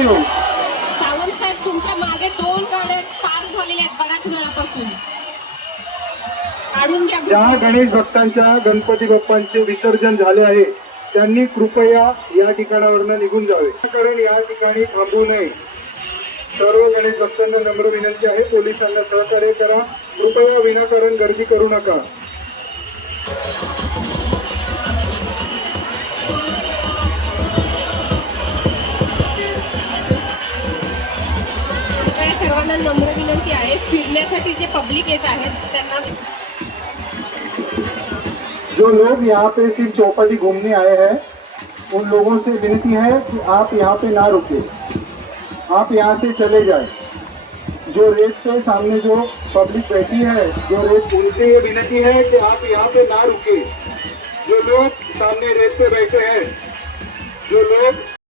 Continue. Sawant साहेब तुमच्या मागे 2 गाड्या पार झालेल्या आहेत बऱ्याच वेळापासून. काढून घ्या. ज्या गणेश भक्तांच्या गणपती बाप्पांचे विसर्जन झाले आहे त्यांनी कृपया या ठिकाणावरनं निघून जावे, कारण या ठिकाणी थांबू नये। सर्व गणेश भक्तांना नम्र विनंती आहे, पोलिसांना सहकार्य करा, कृपया विनाकारण गर्दी करू नका। सर्वांना नम्र विनंती आहे, फिरण्यासाठी जे पब्लिक येत आहेत त्यांना, जो लोग यहाँ पे सिर्फ चौपाटी घूमने आए हैं उन लोगों से विनती है कि आप यहाँ पे ना रुके, आप यहाँ से चले जाए। जो रेत पे सामने जो पब्लिक बैठी है, जो रेत, उनसे ये विनती है कि आप यहाँ पे ना रुके। जो लोग सामने रेत पे बैठे हैं, जो लोग